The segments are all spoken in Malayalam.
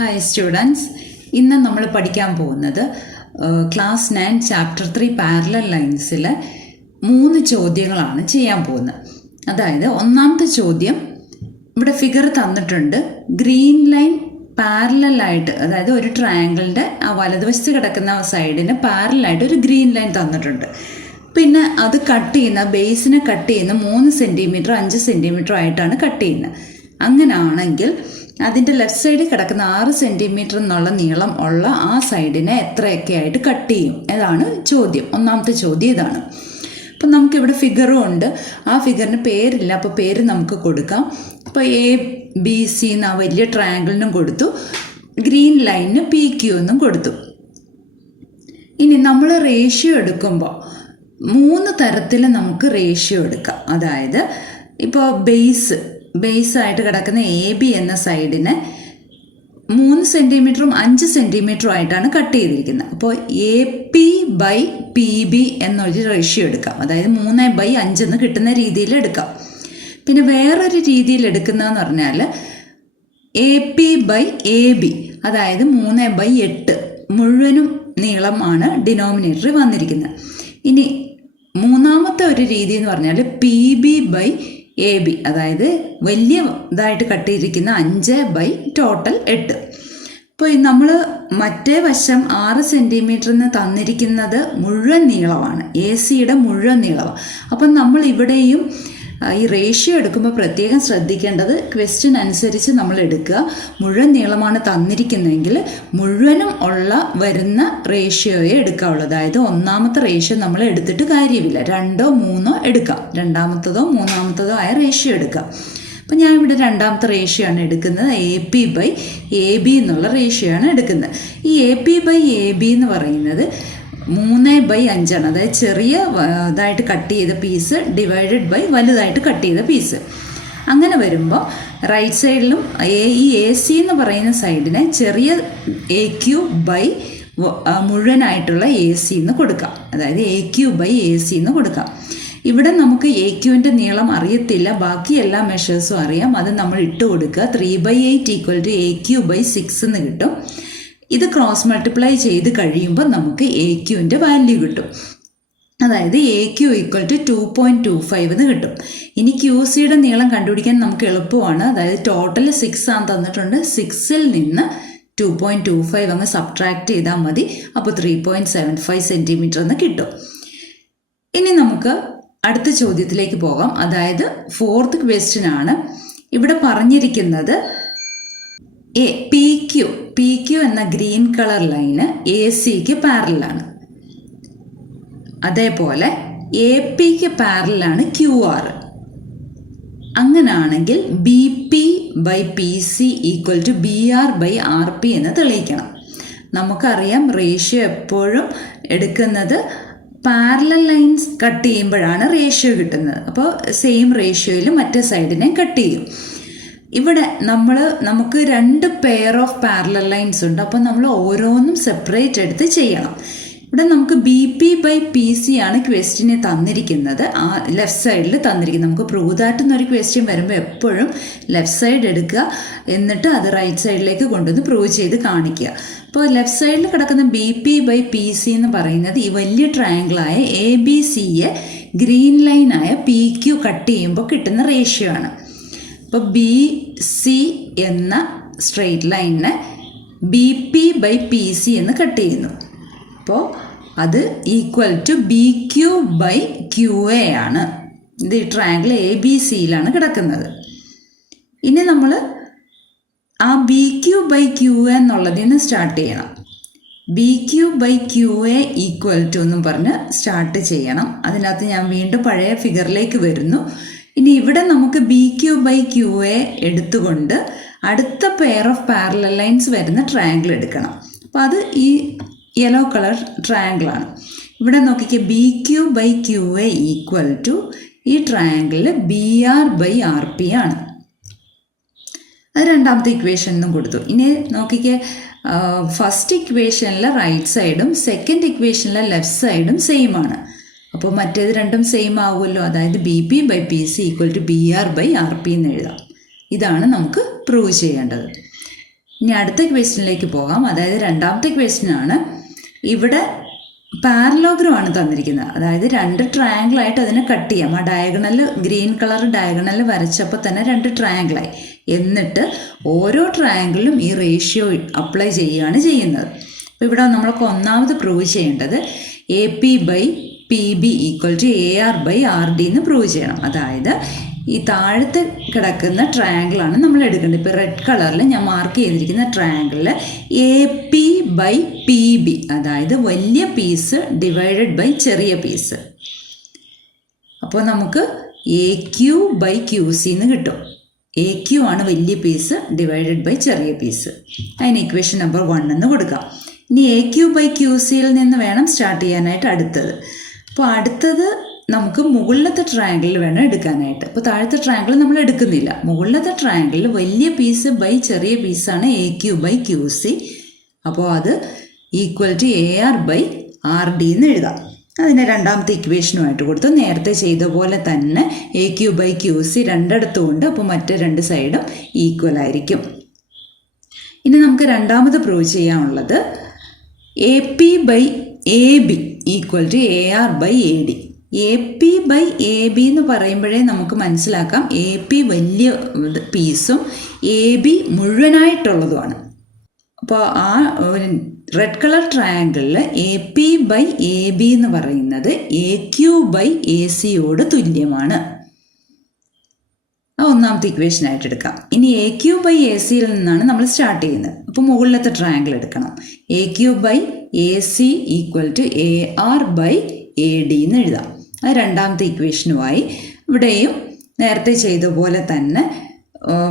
ഹായ് സ്റ്റുഡൻസ്, ഇന്ന് നമ്മൾ പഠിക്കാൻ പോകുന്നത് ക്ലാസ് 9 ചാപ്റ്റർ 3 പാരലൽ ലൈൻസിലെ 3 ചോദ്യങ്ങളാണ് ചെയ്യാൻ പോകുന്നത്. അതായത് ഒന്നാമത്തെ ചോദ്യം, ഇവിടെ ഫിഗർ തന്നിട്ടുണ്ട്. ഗ്രീൻ ലൈൻ പാരലായിട്ട്, അതായത് ഒരു ട്രയാങ്കിളിൻ്റെ ആ വലതുവശത്ത് കിടക്കുന്ന സൈഡിന് പാരലായിട്ട് ഒരു ഗ്രീൻ ലൈൻ തന്നിട്ടുണ്ട്. പിന്നെ അത് കട്ട് ചെയ്യുന്ന ബേസിനെ കട്ട് ചെയ്യുന്ന 3 സെൻറ്റിമീറ്റർ 5 സെൻറ്റിമീറ്റർ ആയിട്ടാണ് കട്ട് ചെയ്യുന്നത്. അങ്ങനെയാണെങ്കിൽ അതിൻ്റെ ലെഫ്റ്റ് സൈഡിൽ കിടക്കുന്ന 6 സെൻറ്റിമീറ്റർ എന്നുള്ള നീളം ഉള്ള ആ സൈഡിനെ എത്രയൊക്കെ ആയിട്ട് കട്ട് ചെയ്യും? ഇതാണ് ചോദ്യം. ഒന്നാമത്തെ ചോദ്യം ഇതാണ്. അപ്പം നമുക്കിവിടെ ഫിഗറും ഉണ്ട്. ആ ഫിഗറിന് പേരില്ല, അപ്പോൾ പേര് നമുക്ക് കൊടുക്കാം. ഇപ്പോൾ ABC എന്ന ആ വലിയ ട്രയാങ്കിളിനും കൊടുത്തു, ഗ്രീൻ ലൈനിന് PQ എന്നും കൊടുത്തു. ഇനി നമ്മൾ റേഷ്യോ എടുക്കുമ്പോൾ 3 തരത്തിൽ നമുക്ക് റേഷ്യോ എടുക്കാം. അതായത് ഇപ്പോൾ ബേസായിട്ട് കിടക്കുന്ന AB എന്ന സൈഡിനെ 3 സെൻറ്റിമീറ്ററും 5 സെൻറ്റിമീറ്ററും ആയിട്ടാണ് കട്ട് ചെയ്തിരിക്കുന്നത്. അപ്പോൾ AP/PB എന്നൊരു റേഷ്യോ എടുക്കാം. അതായത് 3/5 എന്ന് കിട്ടുന്ന രീതിയിൽ എടുക്കാം. പിന്നെ വേറൊരു രീതിയിൽ എടുക്കുന്നതെന്ന് പറഞ്ഞാൽ AP/AB, അതായത് 3/8 മുഴുവനും നീളമാണ് ഡിനോമിനേറ്ററിൽ വന്നിരിക്കുന്നത്. ഇനി മൂന്നാമത്തെ ഒരു രീതി എന്ന് പറഞ്ഞാൽ PB/AB, അതായത് വലിയ ഇതായിട്ട് കട്ട് ചെയ്തിരിക്കുന്ന 5/8. ഇപ്പോൾ നമ്മൾ മറ്റേ വശം 6 സെൻറ്റിമീറ്ററിന് തന്നിരിക്കുന്നത് മുഴുവൻ നീളമാണ്, ACയുടെ മുഴുവൻ നീളമാണ്. അപ്പം നമ്മൾ ഇവിടെയും ഈ റേഷ്യോ എടുക്കുമ്പോൾ പ്രത്യേകം ശ്രദ്ധിക്കേണ്ടത്, ക്വസ്റ്റ്യൻ അനുസരിച്ച് നമ്മൾ എടുക്കുക. മുഴുവൻ നീളമാണ് തന്നിരിക്കുന്നതെങ്കിൽ മുഴുവനും വരുന്ന റേഷ്യോയെ എടുക്കാവുള്ളൂ. അതായത് ഒന്നാമത്തെ റേഷ്യോ നമ്മൾ എടുത്തിട്ട് കാര്യമില്ല, 2ഓ 3ഓ എടുക്കാം. രണ്ടാമത്തതോ മൂന്നാമത്തതോ ആയ റേഷ്യോ എടുക്കാം. അപ്പം ഞാൻ ഇവിടെ രണ്ടാമത്തെ റേഷ്യോ ആണ് എടുക്കുന്നത്. AP/AB എന്നുള്ള റേഷ്യോ ആണ് എടുക്കുന്നത്. ഈ AP/AB എന്ന് പറയുന്നത് 3/5 ആണ്. അതായത് ചെറിയ ഇതായിട്ട് കട്ട് ചെയ്ത പീസ് ഡിവൈഡഡ് ബൈ വലുതായിട്ട് കട്ട് ചെയ്ത പീസ്. അങ്ങനെ വരുമ്പോൾ റൈറ്റ് സൈഡിലും ഈ AC എന്ന് പറയുന്ന സൈഡിനെ ചെറിയ AQ ബൈ മുഴുവനായിട്ടുള്ള AC എന്ന് കൊടുക്കാം. അതായത് AQ/AC എന്ന് കൊടുക്കാം. ഇവിടെ നമുക്ക് AQൻ്റെ നീളം അറിയത്തില്ല, ബാക്കി എല്ലാ മെഷേഴ്സും അറിയാം. അത് നമ്മൾ ഇട്ട് കൊടുക്കുക. 3/8 = AQ/6 എന്ന് കിട്ടും. ഇത് ക്രോസ് മൾട്ടിപ്ലൈ ചെയ്ത് കഴിയുമ്പോൾ നമുക്ക് AQൻ്റെ വാല്യൂ കിട്ടും. അതായത് AQ = 2.25 എന്ന് കിട്ടും. ഇനി QCയുടെ നീളം കണ്ടുപിടിക്കാൻ നമുക്ക് എളുപ്പമാണ്. അതായത് ടോട്ടൽ 6 ആണ് തന്നിട്ടുണ്ട്. 6ൽ നിന്ന് 2.25 അങ്ങ് സബ്ട്രാക്ട് ചെയ്താൽ മതി. അപ്പോൾ 3.75 സെൻറ്റിമീറ്റർ എന്ന് കിട്ടും. ഇനി നമുക്ക് അടുത്ത ചോദ്യത്തിലേക്ക് പോകാം. അതായത് 4th ക്വസ്റ്റ്യൻ ആണ്. ഇവിടെ പറഞ്ഞിരിക്കുന്നത് PQ എന്ന ഗ്രീൻ കളർ ലൈന് ACക്ക് പാരലാണ്. അതേപോലെ APക്ക് പാരലാണ് QR. അങ്ങനാണെങ്കിൽ BP/PC = BR/RP എന്ന് തെളിയിക്കണം. നമുക്കറിയാം റേഷ്യോ എപ്പോഴും എടുക്കുന്നത് പാരലൽ ലൈൻസ് കട്ട് ചെയ്യുമ്പോഴാണ് റേഷ്യോ കിട്ടുന്നത്. അപ്പോൾ സെയിം റേഷ്യോയിൽ മറ്റേ സൈഡിനെ കട്ട് ചെയ്യും. ഇവിടെ നമുക്ക് 2 പെയർ ഓഫ് പാരലൽ ലൈൻസ് ഉണ്ട്. അപ്പോൾ നമ്മൾ ഓരോന്നും സെപ്പറേറ്റ് എടുത്ത് ചെയ്യണം. ഇവിടെ നമുക്ക് BP/PC ആണ് ക്വസ്റ്റ്യനെ തന്നിരിക്കുന്നത്, ആ ലെഫ്റ്റ് സൈഡിൽ തന്നിരിക്കുന്നത്. നമുക്ക് പ്രൂവ് ദാറ്റ് എന്നൊരു ക്വസ്റ്റ്യൻ വരുമ്പോൾ എപ്പോഴും ലെഫ്റ്റ് സൈഡ് എടുക്കുക, എന്നിട്ട് അത് റൈറ്റ് സൈഡിലേക്ക് കൊണ്ടുവന്ന് പ്രൂവ് ചെയ്ത് കാണിക്കുക. അപ്പോൾ ലെഫ്റ്റ് സൈഡിൽ കിടക്കുന്ന BP/PC എന്ന് പറയുന്നത് ഈ വലിയ ട്രയാങ്കിളായ ABCയെ ഗ്രീൻ ലൈനായ PQ കട്ട് ചെയ്യുമ്പോൾ കിട്ടുന്ന റേഷ്യോ ആണ്. അപ്പോൾ BC എന്ന സ്ട്രെയിറ്റ് ലൈനിനെ BP/PC എന്ന് കട്ട് ചെയ്യുന്നു. അപ്പോൾ അത് = BQ/QA ആണ്. ഇത് ഈ ട്രയാങ്കിൾ ABCയിലാണ് കിടക്കുന്നത്. ഇനി നമ്മൾ ആ BQ/QA എന്നുള്ളതിൽ നിന്ന് സ്റ്റാർട്ട് ചെയ്യണം. BQ/QA = എന്നും പറഞ്ഞ് സ്റ്റാർട്ട് ചെയ്യണം. അതിനകത്ത് ഞാൻ വീണ്ടും പഴയ ഫിഗറിലേക്ക് വരുന്നു. ഇനി ഇവിടെ നമുക്ക് BQ/QA എടുത്തുകൊണ്ട് അടുത്ത പെയർ ഓഫ് പാരലൽ ലൈൻസ് വരുന്ന ട്രയാങ്കിൾ എടുക്കണം. അപ്പോൾ അത് ഈ യെല്ലോ കളർ ട്രയാങ്കിളാണ്. ഇവിടെ നോക്കിക്കേ, BQ/QA = ഈ ട്രയാങ്കിളിൽ BR/RP ആണ്. അത് രണ്ടാമത്തെ ഇക്വേഷനും കൊടുത്തു. ഇനി നോക്കിക്കേ, ഫസ്റ്റ് ഇക്വേഷനിലെ റൈറ്റ് സൈഡും സെക്കൻഡ് ഇക്വേഷനിലെ ലെഫ്റ്റ് സൈഡും സെയിം ആണ്. അപ്പോൾ മറ്റേത് രണ്ടും സെയിം ആവുമല്ലോ. അതായത് BP/PC = BR/RP എന്ന് എഴുതാം. ഇതാണ് നമുക്ക് പ്രൂവ് ചെയ്യേണ്ടത്. ഇനി അടുത്ത ക്വസ്റ്റ്യനിലേക്ക് പോകാം. അതായത് രണ്ടാമത്തെ ക്വസ്റ്റ്യനാണ്. ഇവിടെ പാരലോഗ്രാം ആണ് തന്നിരിക്കുന്നത്. അതായത് രണ്ട് ട്രയാങ്കിളായിട്ട് അതിനെ കട്ട് ചെയ്യാം. ആ ഡയഗണൽ ഗ്രീൻ കളർ ഡയഗണൽ വരച്ചപ്പോൾ തന്നെ രണ്ട് ട്രയാങ്കിളായി. എന്നിട്ട് ഓരോ ട്രയാങ്കിളിലും ഈ റേഷ്യോ അപ്ലൈ ചെയ്യുകയാണ് ചെയ്യുന്നത്. അപ്പോൾ ഇവിടെ നമ്മൾക്ക് ഒന്നാമത് പ്രൂവ് ചെയ്യേണ്ടത് AP/PB = AR/RD എന്ന് പ്രൂവ് ചെയ്യണം. അതായത് ഈ താഴത്ത് കിടക്കുന്ന ട്രയാങ്കിളാണ് നമ്മൾ എടുക്കേണ്ടത്. ഇപ്പോൾ റെഡ് കളറിൽ ഞാൻ മാർക്ക് ചെയ്തിരിക്കുന്ന ട്രയാങ്കിളിൽ AP/PB, അതായത് വലിയ പീസ് ഡിവൈഡഡ് ബൈ ചെറിയ പീസ്. അപ്പോൾ നമുക്ക് AQ/QC എന്ന് കിട്ടും. AQ ആണ് വലിയ പീസ് ഡിവൈഡഡ് ബൈ ചെറിയ പീസ്. അതിന് ഇക്വേഷൻ നമ്പർ 1 എന്ന് കൊടുക്കാം. ഇനി AQ/QCയിൽ നിന്ന് വേണം സ്റ്റാർട്ട് ചെയ്യാനായിട്ട് അടുത്തത്. അപ്പോൾ അടുത്തത് നമുക്ക് മുകളിലത്തെ ട്രയാങ്കിളിൽ വേണം എടുക്കാനായിട്ട്. അപ്പോൾ താഴത്തെ ട്രയാങ്കിൾ നമ്മൾ എടുക്കുന്നില്ല. മുകളിലത്തെ ട്രയാങ്കിളിൽ വലിയ പീസ് ബൈ ചെറിയ പീസാണ് AQ/QC. അപ്പോൾ അത് = AR/RD എന്ന് എഴുതാം. അതിനെ രണ്ടാമത്തെ ഇക്വേഷനുമായിട്ട് കൊടുത്തു. നേരത്തെ ചെയ്ത പോലെ തന്നെ AQ/QC രണ്ടിടത്തും ഉണ്ട്. അപ്പോൾ മറ്റ് രണ്ട് സൈഡും ഈക്വൽ ആയിരിക്കും. ഇനി നമുക്ക് രണ്ടാമത് പ്രൂവ് ചെയ്യാനുള്ളത് AP/AB = AR/AD. AP/AB എന്ന് പറയുമ്പോഴേ നമുക്ക് മനസ്സിലാക്കാം AP വലിയ പീസും AB മുഴുവനായിട്ടുള്ളതുമാണ്. അപ്പോൾ ആ റെഡ് കളർ ട്രയാങ്കിളിൽ AP/AB എന്ന് പറയുന്നത് AQ/AC തുല്യമാണ്. ആ ഒന്നാമത്തെ ഇക്വേഷനായിട്ട് എടുക്കാം. ഇനി AQ/ACയിൽ നിന്നാണ് നമ്മൾ സ്റ്റാർട്ട് ചെയ്യുന്നത്. അപ്പോൾ മുകളിലത്തെ ട്രയാങ്കിൾ എടുക്കണം. AQ/AC = AR/AD എന്ന് എഴുതാം. അത് രണ്ടാമത്തെ ഇക്വേഷനുമായി. ഇവിടെയും നേരത്തെ ചെയ്ത പോലെ തന്നെ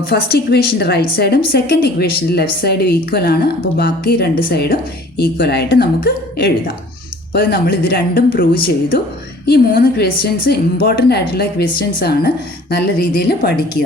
ഫസ്റ്റ് ഇക്വേഷൻ്റെ റൈറ്റ് സൈഡും സെക്കൻഡ് ഇക്വേഷൻ്റെ ലെഫ്റ്റ് സൈഡും ഈക്വൽ ആണ്. അപ്പോൾ ബാക്കി രണ്ട് സൈഡും ഈക്വലായിട്ട് നമുക്ക് എഴുതാം. അപ്പോൾ നമ്മൾ ഇത് രണ്ടും പ്രൂവ് ചെയ്തു. ഈ 3 ക്വസ്റ്റ്യൻസ് ഇമ്പോർട്ടൻ്റ് ആയിട്ടുള്ള ക്വസ്റ്റ്യൻസ് ആണ്. നല്ല രീതിയിൽ പഠിക്കുക.